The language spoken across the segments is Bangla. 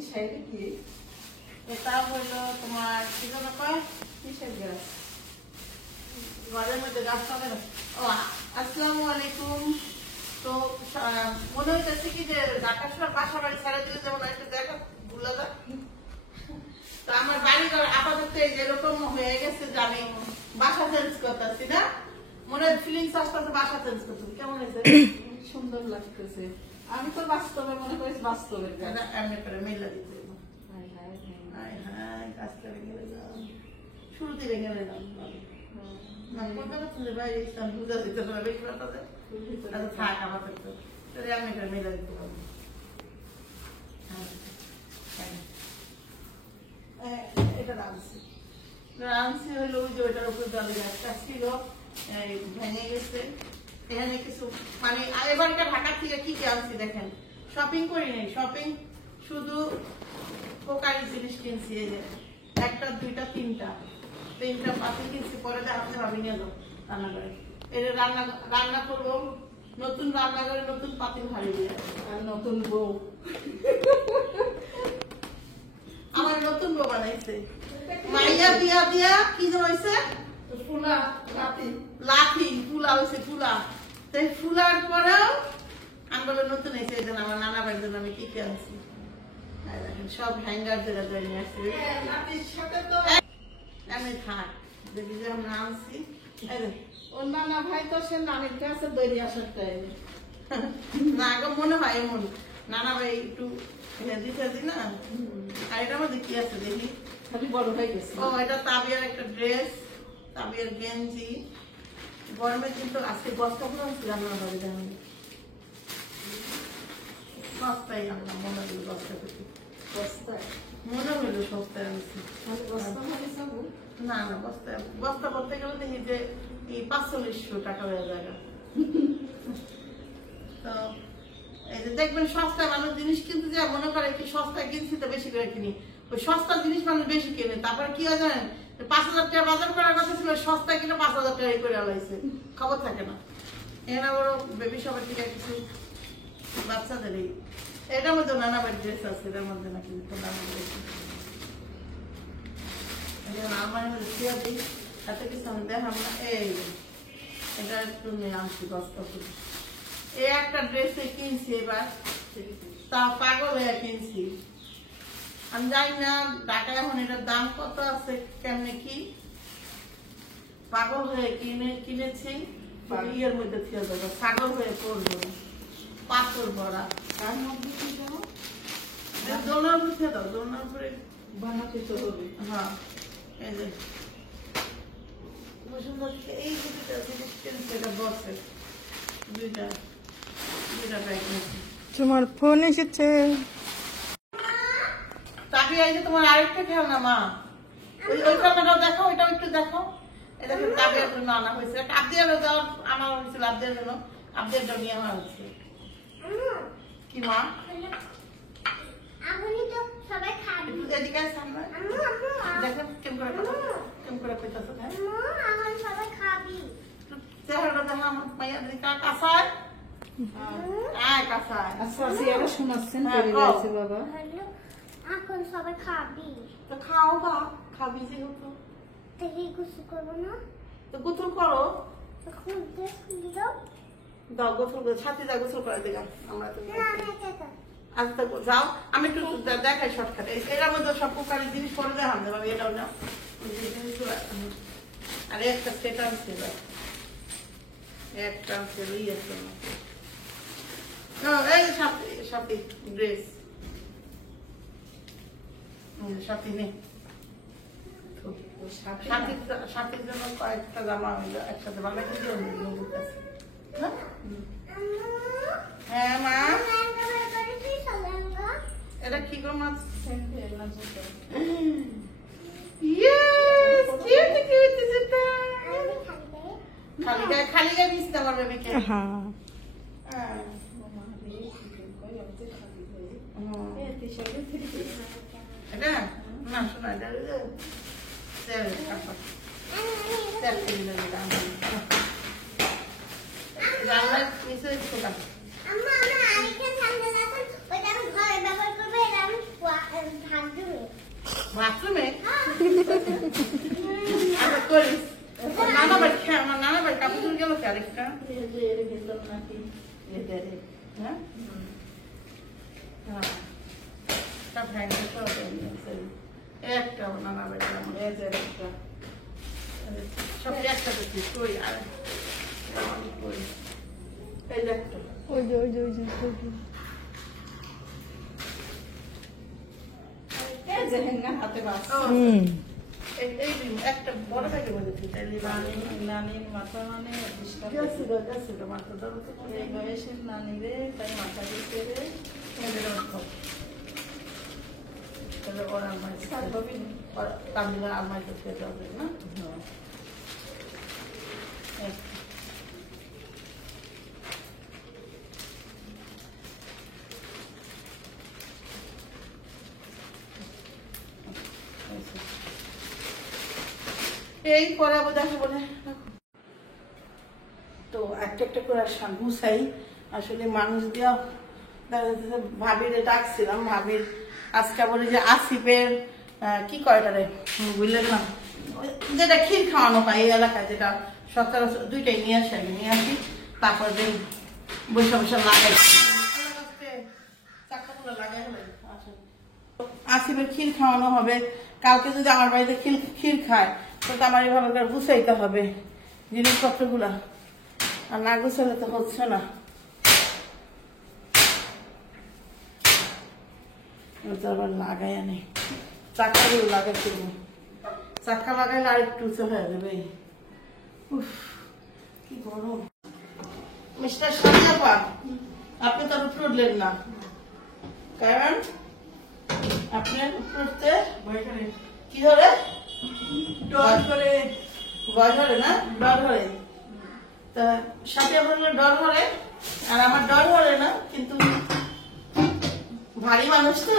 এটা হইল তোমার কি যেন কয় কিসের গাছ ঘরের মধ্যে গাছ পাবে না। ও আসসালামু আলাইকুম। তো মনে হইতেছে কি যে ঢাকার সময় বাসা বাড়ি ছেড়ে দিলে যেমন একটু দেখা ভুলে যায়। তো আমার বাড়ি আপাতত এরকম হয়ে গেছে যে আমি বাসা চেঞ্জ করতেছি না, মনে ফিলিংস আসতেছে বাসা চেঞ্জ করতেছি। কেমন হয়েছে? সুন্দর লাগতেছে। আমি তো বাস্তবে মনে করি বাস্তবে এমনি করে মেলা দিতে শুরুতে রেখে দিলাম ভাই বুঝা দিতে পারবে থাক আপাতত এমনি করে মেলা দিতে পারবো। এটা রাঁধছি হইলো ওই যে ওইটার উপর জলে গাছটা ছিল ভেঙে গেছে। এখানে কিছু মানে এবারকার ঢাকা থেকে কি কি আনছি দেখেন, শপিং করি নাই, শপিং শুধু পোকারি জিনিস কিনছি। এই যে একটা দুইটা তিনটা পাতি কিনছি, পরে দেখাতে ভাবি নিয়ে যাও রান্না করে। এই রান্না করবো, নতুন রান্নাঘরে নতুন পাতি ভারী দিয়ে আর নতুন বউ আমার নতুন বউ বানাইছে মাইয়া দিয়া দিয়া কি হয়েছে ফুলা লাঠি ফুলা হয়েছে ফুলা। তাই ফুলার পরেও আন্দোলন নতুন হয়েছে। এই জন্য আমার নানা বাড়ির জন্য আমি কি কি আনছি সব হ্যাঙ্গার যেটা ধরে নিয়ে আসছি আমি থাক দেখি যে আমরা আনছি। ওর নানা ভাই তো সে নানির কাছে দৈরি আসার টাইম না আগে মনে হয় এমন নানা ভাই একটু দিতে না। আর এটার মধ্যে কি আছে দেখি, খালি বড় হয়ে গেছে। ও এটা তাবিয়ার একটা ড্রেস, তাবিয়ার গেঞ্জি। গরমে কিন্তু আজকে বস্তাগুলো আনছি রান্নার ঘরে যেমন সস্তায় আনলাম মনে হলো বস্তা থেকে, মনে হলো সস্তায় আনছি। না না বস্তা করতে গেলে দেখি যে এই 4500 টাকা হয়ে জায়গা। তো এই যে দেখবেন সস্তা মানুষ জিনিস কিনতে যা মনে করে কি সস্তায় কিনছি তো বেশি করে কিনি, ওই সস্তা জিনিস মানুষ বেশি কেনে। তারপরে কি হয় জানেন, 5000 টাকা বাজার করার কথা ছিল, সস্তায় কিনে 5000 টাকা করে আলাইছে, খবর থাকে না। এখানে বড় বেবি সবার থেকে কিছু বাচ্চাদেরই এটার মধ্যে নানা বাড়ির ড্রেস আছে, এটার মধ্যে নাকি নানা ড্রেস আমার দিই এত কিছু আমি দেখাম না। এই এটা একটু নিয়ে আনছি বস্তা করে। এই একটা ড্রেস কিনছি এবার, তা পাগল হয়ে কিনছি। আমি জানি না ঢাকা এখন এটার দাম কত আছে কেমনে কি, পাগল হয়ে কিনেছি। ইয়ের মধ্যে থেকে যাবো, ছাগল হয়ে পড়বো, পাথর ভরা। তার মধ্যে কি দেবো? দোলনার উপরে খেয়ে দাও, দোলনার উপরে বানাতে তো হবে। হ্যাঁ এই যে সুন্দর এই দুটা জিনিস কিনছে, এটা বসে দুইটা ব্যাগ নিয়েছি। তোমার ফোন এসেছে। তাকে এই যে তোমার আরেকটা খেলনা মা, ওই ক্যামেরাও দেখো, ওইটাও একটু দেখো। এই দেখো কাবিয়ার জন্য আনা হয়েছে, আবদিয়ারও দেওয়ার আনা হয়েছিল, আবদিয়ার জন্য আবদিয়ার জন্য আনা হয়েছে। কি মা এদিকে সামনে দেখো কেমন করে কইতাছো চেহারাটা দেখো আমার মাইয়া দিকে কাঁচায় কাঁচায়। আচ্ছা সিয়ারা শোনাচ্ছেন বেরিয়ে গেছে বাবা। এখন সবাই খাবি তো খাও বা খাবি যেহেতু দেখি গোসল করবো না, তো গোসল করো, এখন ড্রেস খুলে দাও। দাও গোসল করে ছাতি যা গোসল করে দিলাম আমরা। তুমি না না কাকা আচ্ছা যাও, আমি একটু দেখাই শর্টকাট। এর মধ্যে সব প্রকারের জিনিস পরে দেখাম দেবো, এটাও নাও। আর একটা সেট আনছিল, একটা আনছিল ইয়ের জন্য এই সাথী ড্রেস সাথী নেই, সাথীর জন্য কয়েকটা জামা একসাথে বানাই দিতে। হ্যাঁ মা এটা কি গো মাছ? খালি গায়ে মিশতে পারবে মেয়েকে। এটা না শোনা এটা রান্নার মিশে ছোটা আম্মা আরেকটা ঠান্ডা লাগবে, ওইটা আমি ঘরে ব্যবহার করবো, এটা আমি বাথরুমে আমরা করিস নানা বাড়ি খেয়ে আমার নানা বাড়ি কাপড় গেল কি আরেকটা এর ভিতর নাকি এদের হ্যাঁ হ্যাঁ সব ভ্যাঙ্গে সব একটা নানা বাড়ি আমার এই যে একটা সব একটা দেখি কই আর কই এই যে একটা ওই যে ওই যে ওই যে ওই যে। এই যে হেঙ্গা হাতে বাস হুম এই একটা বড় ব্যাগের মধ্যে দিতে নানির মাথা মানে ডিস্টার্ব গেছিল মাত্র ধরো এই বয়সের নানি রে তাই মাথা দিতে রে তাহলে ওর আলমারি তামিলের আলমারি করতে যাবে না এই পড়াবো দেখো বলে তো একটা একটা করে গুছাই আসলে মানুষ দিয়া ভাবির ডাকছিলাম ভাবির আজকে বলে যে আসিফের কি কয়টা রে বুঝলেন না যেটা ক্ষীর খাওয়ানো হয় এই এলাকায় যেটা সকাল দুইটাই নিয়ে আসি আমি নিয়ে আসি তারপর যে বসে বসে লাগাই লাগাই আসিফের ক্ষীর খাওয়ানো হবে কালকে যদি আমার বাড়িতে ক্ষীর খায় তো আমার এই ভালো করে গুছাইতে হবে জিনিসপত্র গুলা আর না গুছালে তো হচ্ছে না আবার লাগাই আনে চাকাগুলো লাগাইতে চাকা লাগাইলে আর একটু উঁচু হয়ে যাবে কি গরম মিস্টার সামিয়াপা আপনি তো উপরে উঠলেন না কারণ আপনি উপরে উঠতে কি ধরে ডর করে ভয় ধরে না ডর ধরে তা সাথিয়া বললো ডর ধরে আর আমার ডর ধরে না কিন্তু ভারী মানুষ তো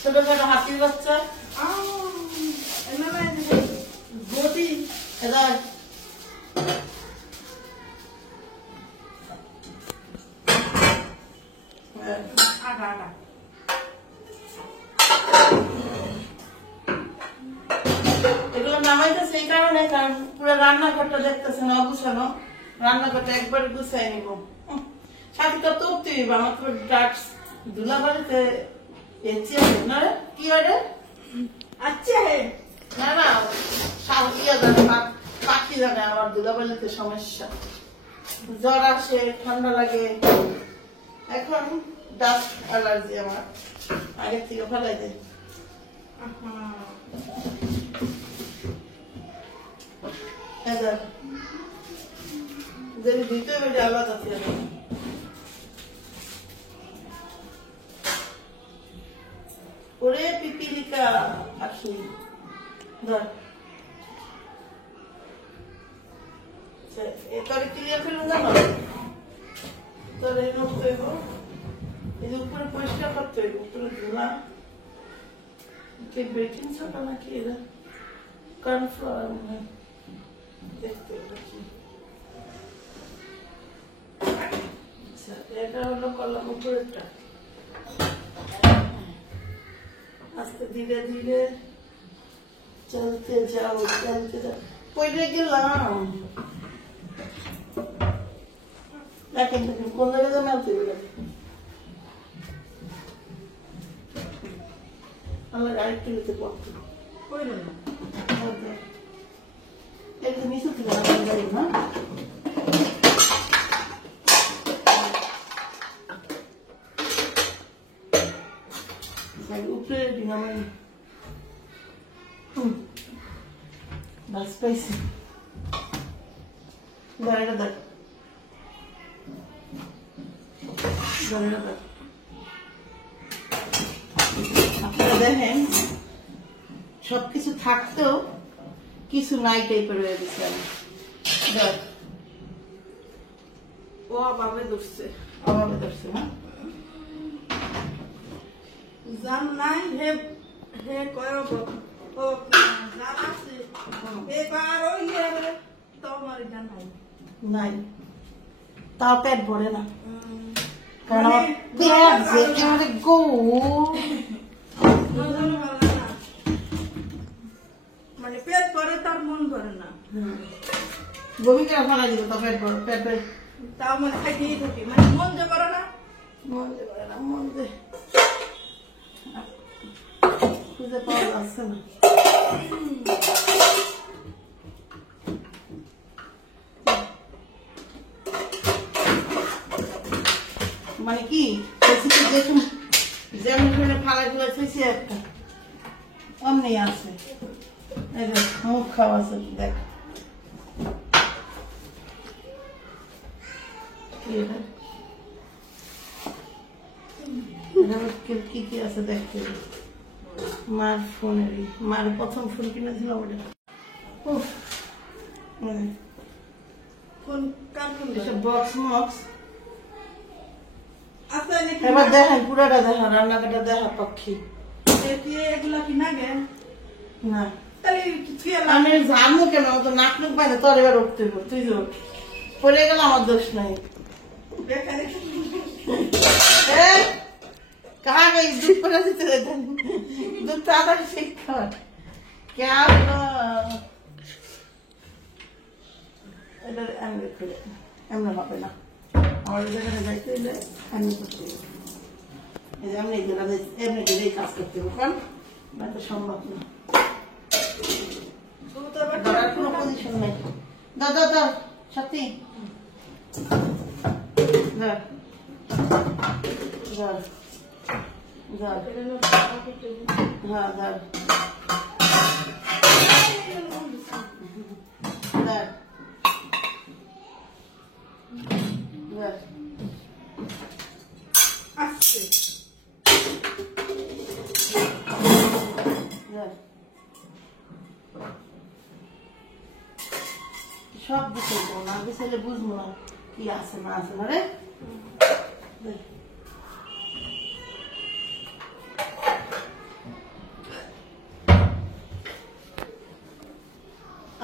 ছোটখাটো হাতির বাচ্চা গতি এবার এগুলো নামাইতেছে এই কারণে কারণ পুরো রান্নাঘরটা দেখতেছেন অগুছানো রান্নাঘরটা একবার গুছাই নিব সাথে তো উঠতেই আমার তো ডাক্স দুলা বাড়িতে না রে কি হয় রে আচ্ছা না না ইয়ে জানে পাখি জানে আমার দুলা বাড়িতে সমস্যা জ্বর আসে ঠান্ডা লাগে এখন ডাস্ট অ্যালার্জি আমার আগের থেকে ফেলাই দেয় যদি দিতে হবে আলাদা ওরে পিপিলিকা পাখি ধর তোর ক্লিয়ার ফেলুন জানো তোর এই নষ্ট হইব এই যে উপরে পরিষ্কার করতে হইব উপরে ধুলা বেকিং সোডা নাকি এরা কর্নফ্লাওয়ার দেখতে পাচ্ছি আচ্ছা এটা হলো কলম উপরেরটা আস্তে ধীরে ধীরে চলতে যাও পড়ে গেলাম দেখেন দেখেন কোন জায়গায় মেলতে গেলে আমার আরেকটু নিতে পড়তো একটু নিচু থেকে যাই না উপরে ডিনামাই বাস পাইছি গাড়িটা দেখ গাড়িটা দেখ আপনারা দেখেন সবকিছু থাকতেও কিছু নাই টাইপের হয়ে গেছে আমি দেখ ও অভাবে ধরছে না জান নাই হে হে কয় ও জান আছে এবার ওই লেভেলে তো আমার জান নাই নাই তাও পেট ভরে না কারণ আমার পেট যে একেবারে গো বমি করে ফেলা দিব তো পেট তাও মানে খাইতেই থাকি মানে মন যে করে না মন যে খুঁজে পাওয়া যাচ্ছে না। মানে কি দেখুন যেমন ধরে ফালাই ফেলে থুইছি একটা অমনি আছে এই যে মুখ খাওয়া আছে দেখ কি কি আছে দেখতে মার ফোনেরই মার প্রথম ফোন কিনেছিল ওটা কোন কার কোন বক্স মক্স আছে নাকি এবার দেখেন পুরাটা দেখা রান্নাঘাটা দেখা পক্ষী দেখি এগুলা কি না গে না তাহলে তুই আমি জানবো কেন তো নাক নুক পাই না তোর এবার উঠতে হবে তুই তো পড়ে গেল আমার দোষ নাই দেখা कहा गई दूध पर दूध ज्यादा सीखा क्या এমন হবে না আমার যেখানে যাইতে হলে এমনি করতে হবে এমনি গেলাম এমনি গেলেই কাজ করতে হবে কারণ তো সম্ভব না ধরার কোনো পজিশন নেই দাদা সত্যি ধর ধর ধর হ্যাঁ ধর ধর ধর আসছে ধর সব বিষয় না বিষয়ে বুঝবো না কি আছে না আছে না রে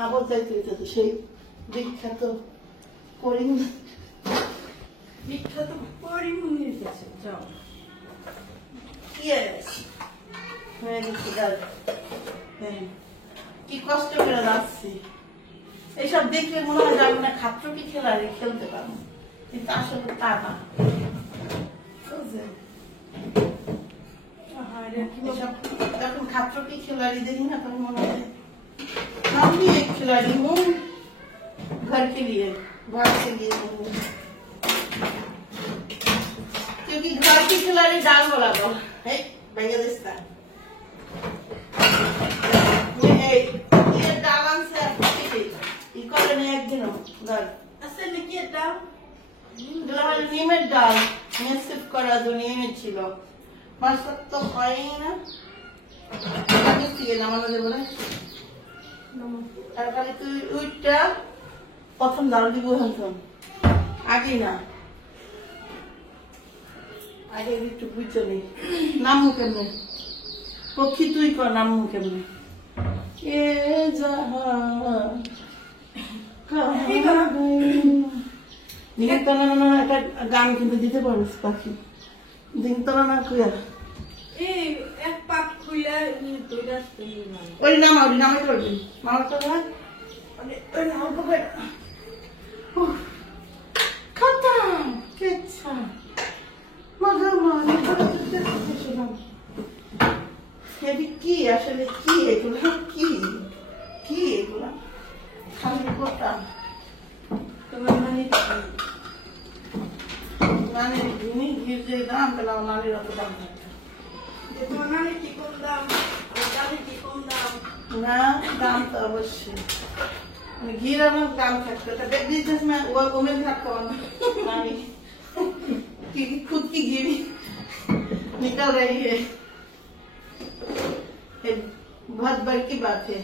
আবার যাইতে হইতেছে সেই বিখ্যাত করিম বিখ্যাত পরিমণির কাছে যাও ইয়েস হয়ে গেছে দাঁড় কি কষ্ট করে যাচ্ছি এইসব দেখলে মনে হয় যাবো না খাত্র কি খেলারে খেলতে পারবো কিন্তু আসলে তা না এসব যখন খাত্র কি খেলারি দেখি না তখন মনে হয় हम भी एक खिलाड़ी हूँ घर के लिए क्योंकि घर की खिलाड़ी दाल बोला दो है बांग्लादेश का ये दालन से इकोले में एक दिन घर আছে নাকি এটা গ্লাল নিমের ডাল মেসিফ করা দুনিয়া में ছিল মাছ তো হয় না আমি কি নামানো দেব না তারপরে তুই ওইটা প্রথম ডাল দিব হন্তন আগে না আগে একটু বুঝতে নেই নামু কেমনে পক্ষী তুই কর নামু কেমনে এ যাহা দিনতলা একটা গান কিন্তু দিতে পারিস পাখি দিনতলা না কুয়া এই এক পাক খুইলা দুইটা ওই নামাই করবি মামা তো ওই নাম করে খতম কেচ্ছা মজা মানে হেবি কি আসলে কি এগুলো কি এগুলো খালি করতাম তোমার মানে ঘুমি ঘির যে দাম পেলাম নানির অত দাম থাকতো তোমার নানি কি কম দাম আর দামি কি কম দাম না দাম তো অবশ্যই ঘির আমার দাম থাকতো बिजनेस में वो में था कौन नानी की खुद की घी निकल रही है बहुत बड़ी की बात है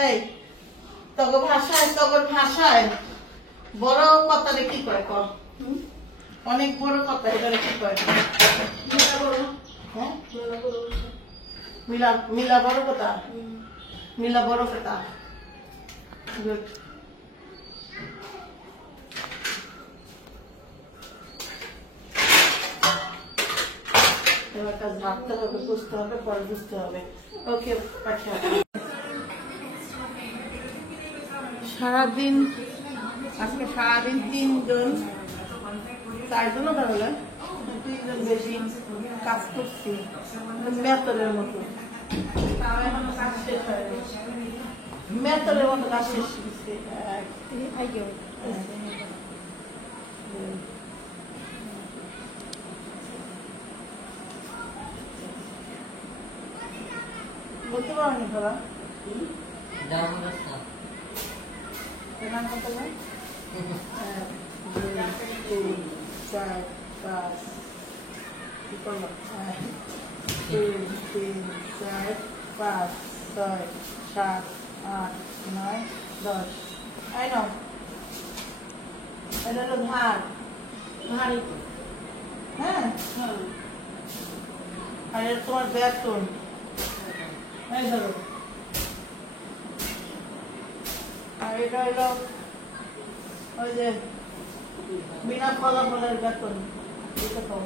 এই তগর ভাষায় বড় কথাটা কি করে কর অনেক বড় কথা এটারে কি করে হ্যাঁ মিলা বড় কথা মিলা বড় কথা গুড আমার কাছে ভাবতে হবে, বুঝতে হবে, পরে বুঝতে হবে। ওকে পাঠিয়ে সারাদিন, আজকে সারাদিন 4জনও তাহলে 3জন বেশি কাজ করছি মেতলের মতো। তাও এখনো কাজ শেষ হয়নি, মেতলের মতো কাজ শেষ করছি। বলতে পারোনি তোরা নাম কত? 1 2 3 4 5 3 3 4 5 6 7 8 9 10। I know. এটা হলো ধার, ভারী হ্যাঁ, আর এটা তোমার বেতন। এই ধরো, আর এটা হলো ওই যে বিনা ফলাফলের বেতন। এটা তো